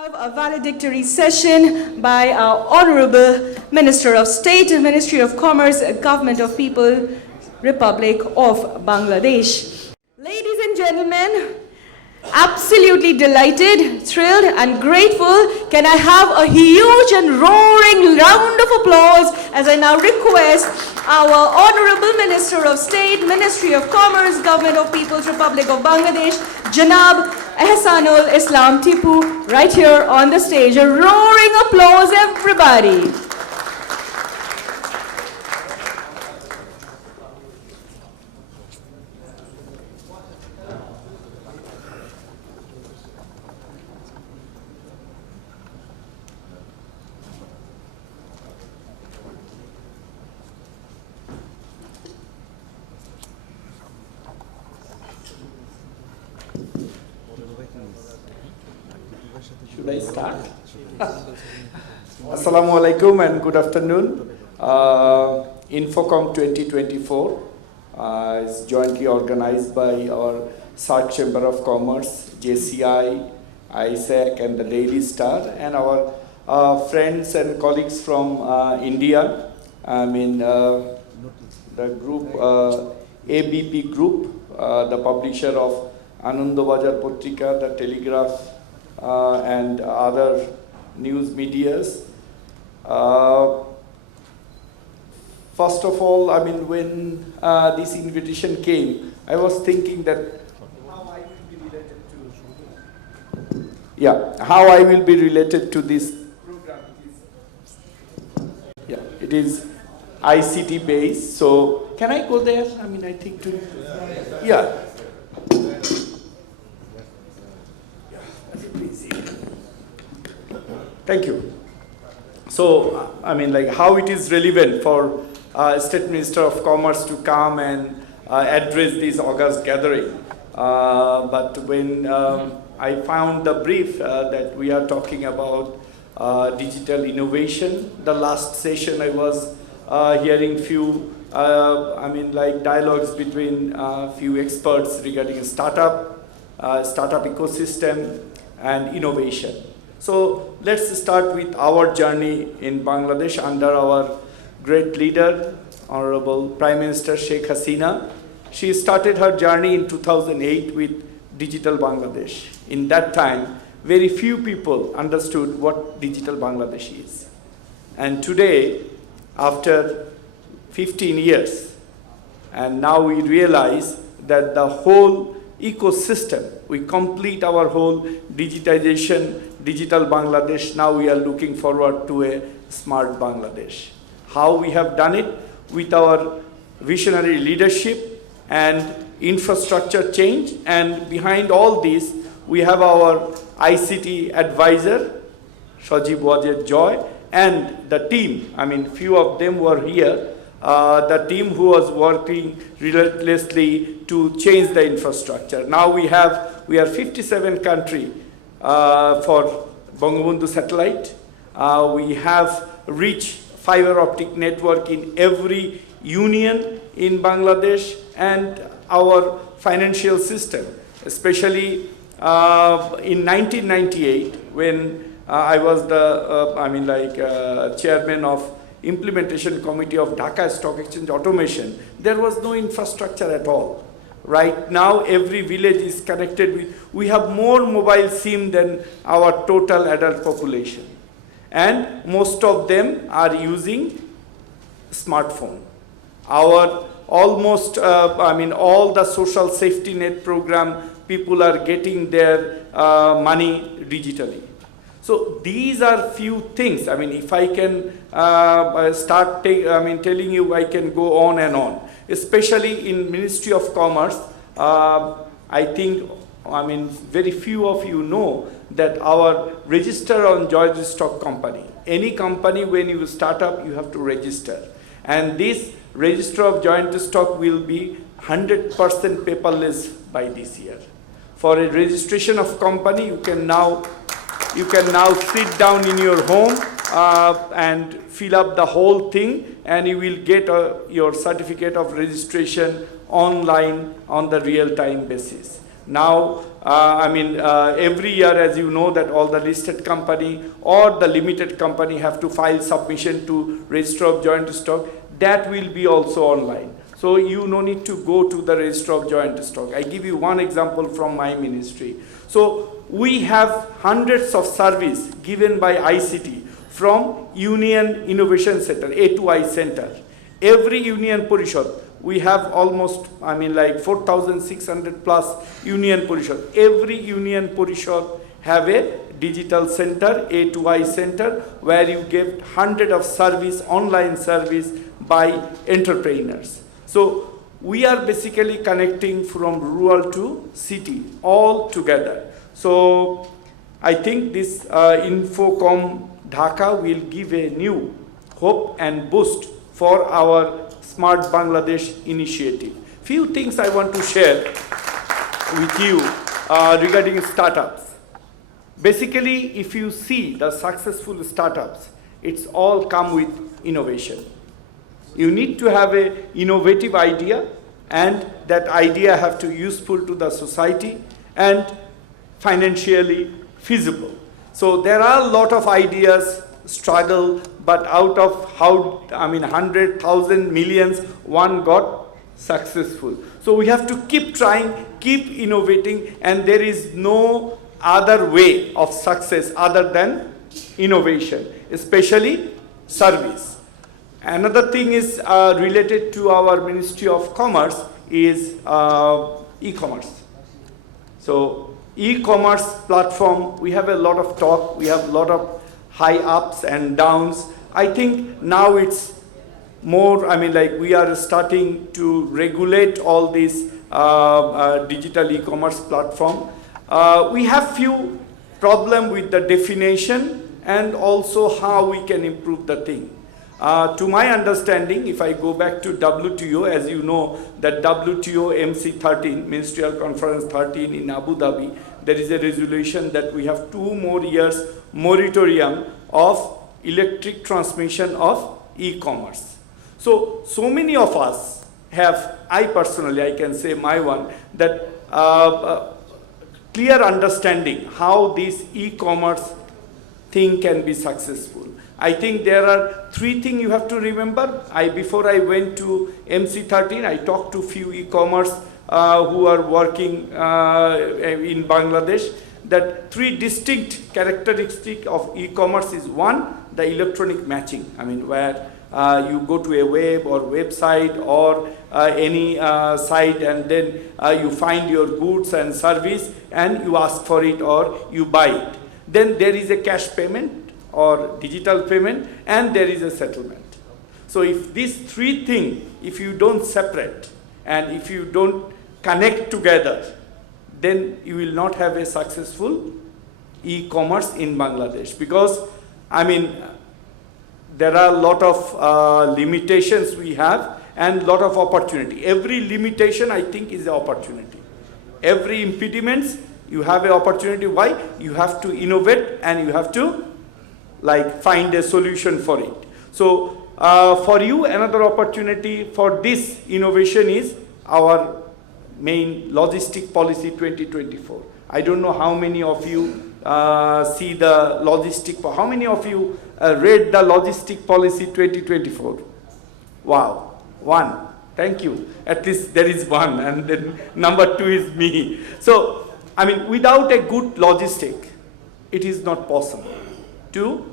have a valedictory session by our Honorable Minister of State, Ministry of Commerce, Government of People, Republic of Bangladesh. Ladies and gentlemen, absolutely delighted, thrilled and grateful. Can I have a huge and roaring round of applause as I now request our Honorable Minister of State, Ministry of Commerce, Government of People's Republic of Bangladesh, Janab Ehsanul Islam Tipu, right here on the stage. A roaring applause, everybody. Should I start? Assalamu alaikum and good afternoon. Infocom 2024 is jointly organized by our SAARC Chamber of Commerce, JCI, ISAC and the Daily Star, and our friends and colleagues from India. The group, ABP Group, the publisher of Anandobajar Potrika, the Telegraph, and other news medias. First of all, when this invitation came, I was thinking that how I will be related to this program. It is ICT based. So can I go there? I think to Thank you. So, how it is relevant for State Minister of Commerce to come and address this August gathering. But when I found the brief that we are talking about digital innovation, the last session I was hearing few, dialogues between few experts regarding startup ecosystem and innovation. So let's start with our journey in Bangladesh under our great leader, Honorable Prime Minister Sheikh Hasina. She started her journey in 2008 with Digital Bangladesh. In that time, very few people understood what Digital Bangladesh is. And today, after 15 years, and now we realize that the whole ecosystem, we complete our whole digitization, Digital Bangladesh. Now we are looking forward to a smart Bangladesh. How we have done it? With our visionary leadership and infrastructure change. And behind all this, we have our ICT advisor, Sajib Wajed Joy, and the team. Few of them were here. The team who was working relentlessly to change the infrastructure. Now we are 57 countries for Bangabandhu satellite. We have reached fiber optic network in every union in Bangladesh, and our financial system, especially in 1998 when I was the chairman of Implementation Committee of Dhaka Stock Exchange Automation, there was no infrastructure at all. Right now, every village is connected with, we have more mobile SIM than our total adult population. And most of them are using smartphone. Our almost, all the social safety net program, people are getting their money digitally. So these are few things. If I can start telling you, I can go on and on. Especially in Ministry of Commerce, I think, very few of you know that our register on joint stock company. Any company, when you start up, you have to register. And this register of joint stock will be 100% paperless by this year. For a registration of company, you can now sit down in your home and fill up the whole thing, and you will get your certificate of registration online on the real-time basis. Now, every year, as you know, that all the listed company or the limited company have to file submission to Register of Joint Stock. That will be also online. So you no need to go to the Register of Joint Stock. I give you one example from my ministry. So we have hundreds of service given by ICT from Union Innovation Center, A2I Center. Every Union Parishad, we have almost, 4,600 plus Union Parishad. Every Union Parishad have a digital center, A2I Center, where you get hundred of service, online service by entrepreneurs. So we are basically connecting from rural to city all together. So I think this Infocom Dhaka will give a new hope and boost for our Smart Bangladesh initiative. Few things I want to share with you regarding startups. Basically, if you see the successful startups, it's all come with innovation. You need to have an innovative idea, and that idea have to be useful to the society and financially feasible. So there are a lot of ideas struggle, but out of 100,000 millions, one got successful. So we have to keep trying, keep innovating, and there is no other way of success other than innovation, especially service. Another thing is related to our Ministry of Commerce is e-commerce. So e-commerce platform, we have a lot of talk, we have a lot of high ups and downs. I think now it's more, we are starting to regulate all these digital e-commerce platform. We have few problem with the definition and also how we can improve the thing. To my understanding, if I go back to WTO, as you know, that WTO MC 13, Ministerial Conference 13 in Abu Dhabi, there is a resolution that we have 2 more years moratorium of electric transmission of e-commerce. So many of us have, I personally, I can say my one, that clear understanding how this e-commerce thing can be successful. I think there are 3 things you have to remember. Before I went to MC13, I talked to few e-commerce who are working in Bangladesh. That 3 distinct characteristics of e-commerce is: 1, the electronic matching. Where you go to a web or website or any site, and then you find your goods and service and you ask for it or you buy it. Then there is a cash payment or digital payment, and there is a settlement. So if these 3 things, if you don't separate and if you don't connect together, then you will not have a successful e-commerce in Bangladesh. Because there are a lot of limitations we have and lot of opportunity. Every limitation, I think, is an opportunity. Every impediments, you have an opportunity. Why? You have to innovate and you have to find a solution for it. So for you, another opportunity for this innovation is our main logistic policy 2024. I don't know how many of you see the logistic, how many of you read the logistic policy 2024? Wow, 1. Thank you. At least there is 1, and then number 2 is me. So, without a good logistic, it is not possible to,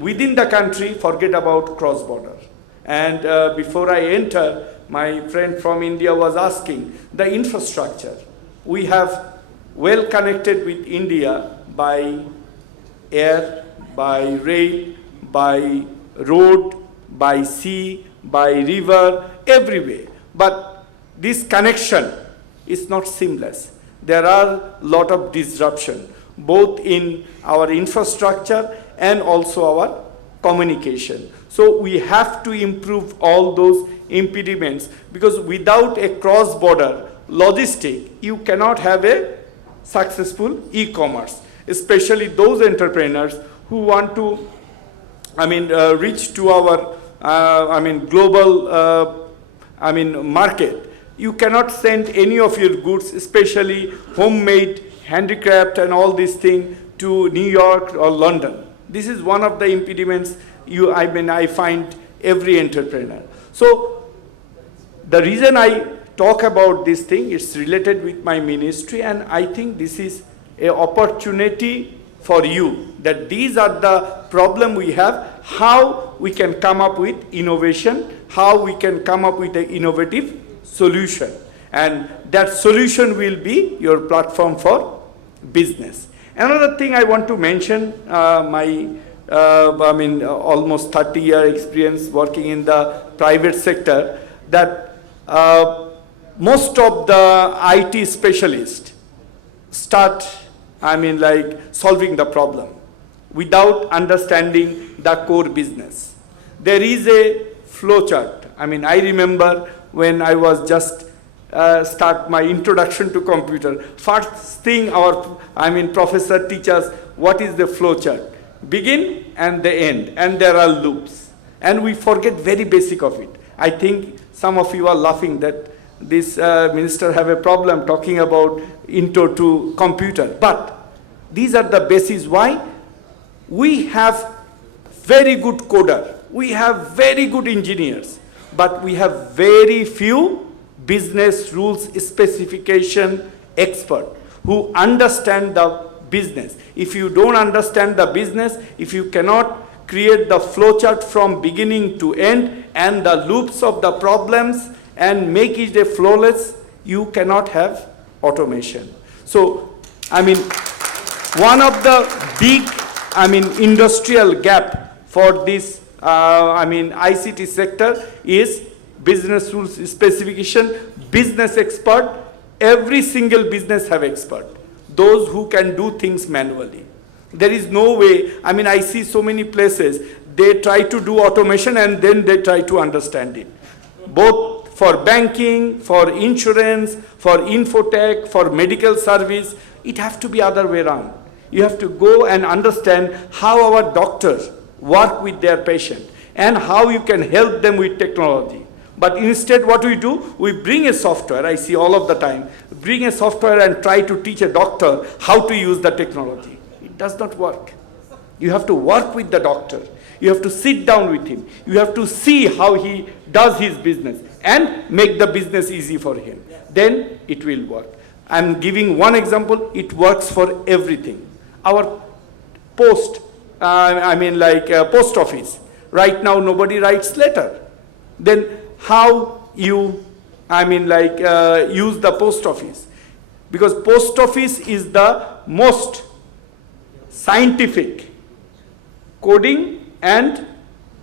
within the country, forget about cross-border. And before I enter, my friend from India was asking, the infrastructure. We have well connected with India by air, by rail, by road, by sea, by river, everywhere. But this connection is not seamless. There are a lot of disruption, both in our infrastructure and also our communication. So we have to improve all those impediments, because without a cross-border logistic, you cannot have a successful e-commerce, especially those entrepreneurs who want to reach to our global market. You cannot send any of your goods, especially homemade, handicraft and all these things, to New York or London. This is one of the impediments I find every entrepreneur. So the reason I talk about this thing, it's related with my ministry, and I think this is an opportunity for you, that these are the problem we have, how we can come up with innovation, how we can come up with an innovative solution. And that solution will be your platform for business. Another thing I want to mention, almost 30-year experience working in the private sector, that most of the IT specialists start, solving the problem without understanding the core business. There is a flow chart. I remember when I was just start my introduction to computer, first thing our professor teaches what is the flow chart. Begin and the end, and there are loops. And we forget very basic of it. I think some of you are laughing that this minister have a problem talking about intro to computer. But these are the bases why we have very good coder, we have very good engineers, but we have very few business rules specification expert who understand the business. If you don't understand the business, if you cannot create the flowchart from beginning to end and the loops of the problems and make it a flawless, you cannot have automation. So, one of the big, industrial gap for this, ICT sector is business rules specification, business expert. Every single business have expert, those who can do things manually. There is no way, I see so many places, they try to do automation and then they try to understand it. Both for banking, for insurance, for infotech, for medical service, it has to be other way around. You have to go and understand how our doctors work with their patient and how you can help them with technology. But instead what we do, we bring a software, I see all of the time, bring a software and try to teach a doctor how to use the technology. It does not work. You have to work with the doctor. You have to sit down with him. You have to see how he does his business and make the business easy for him. Then it will work. I'm giving one example, it works for everything. Our post office. Right now nobody writes letter. Then how you, use the post office? Because post office is the most scientific coding and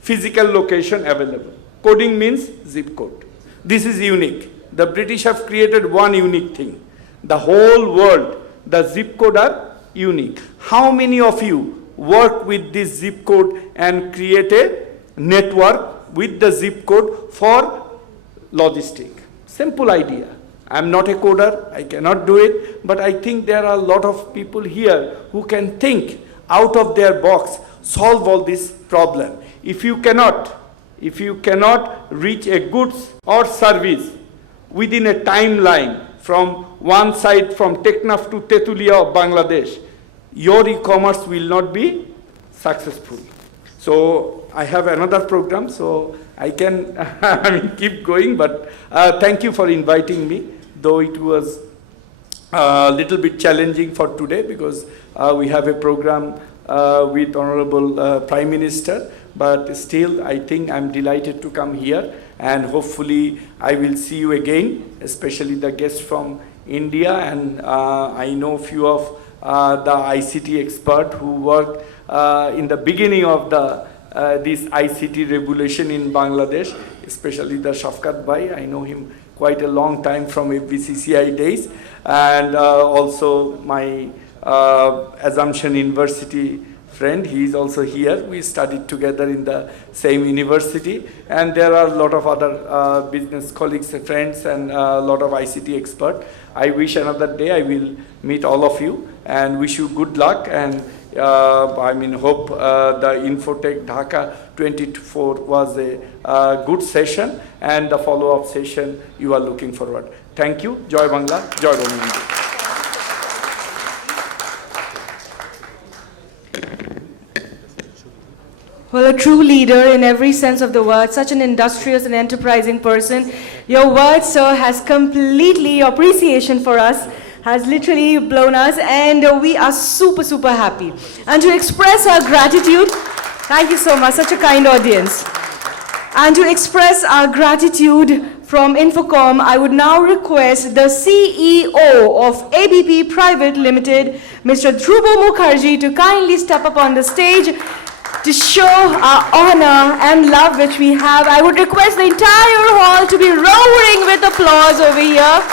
physical location available. Coding means zip code. This is unique. The British have created one unique thing. The whole world, the zip code are unique. How many of you work with this zip code and create a network with the zip code for logistic? Simple idea. I'm not a coder, I cannot do it, but I think there are a lot of people here who can think out of their box, solve all this problem. If you cannot reach a goods or service within a timeline from one side, from Teknaf to Tetulia of Bangladesh, your e-commerce will not be successful. So I have another program, so I can keep going, but thank you for inviting me, though it was a little bit challenging for today because we have a program with Honorable Prime Minister, but still I think I'm delighted to come here, and hopefully I will see you again, especially the guests from India, and I know a few of the ICT expert who worked in the beginning of this ICT revolution in Bangladesh, especially the Shafkat Bhai. I know him quite a long time from BCCI days, and also my Assumption University friend, he is also here. We studied together in the same university, and there are a lot of other business colleagues, friends, and a lot of ICT experts. I wish another day I will meet all of you and wish you good luck, and I mean, hope the Infotech Dhaka 24 was a good session, and the follow-up session you are looking forward. Thank you. Joy Bangla, Joy Bangla. Well, a true leader in every sense of the word, such an industrious and enterprising person. Your word, sir, has completely, your appreciation for us has literally blown us, and we are super, super happy. And to express our gratitude, thank you so much, such a kind audience. And to express our gratitude from Infocom, I would now request the CEO of ABP Private Limited, Mr. Dhruvo Mukherjee, to kindly step up on the stage to show our honor and love which we have. I would request the entire hall to be roaring with applause over here.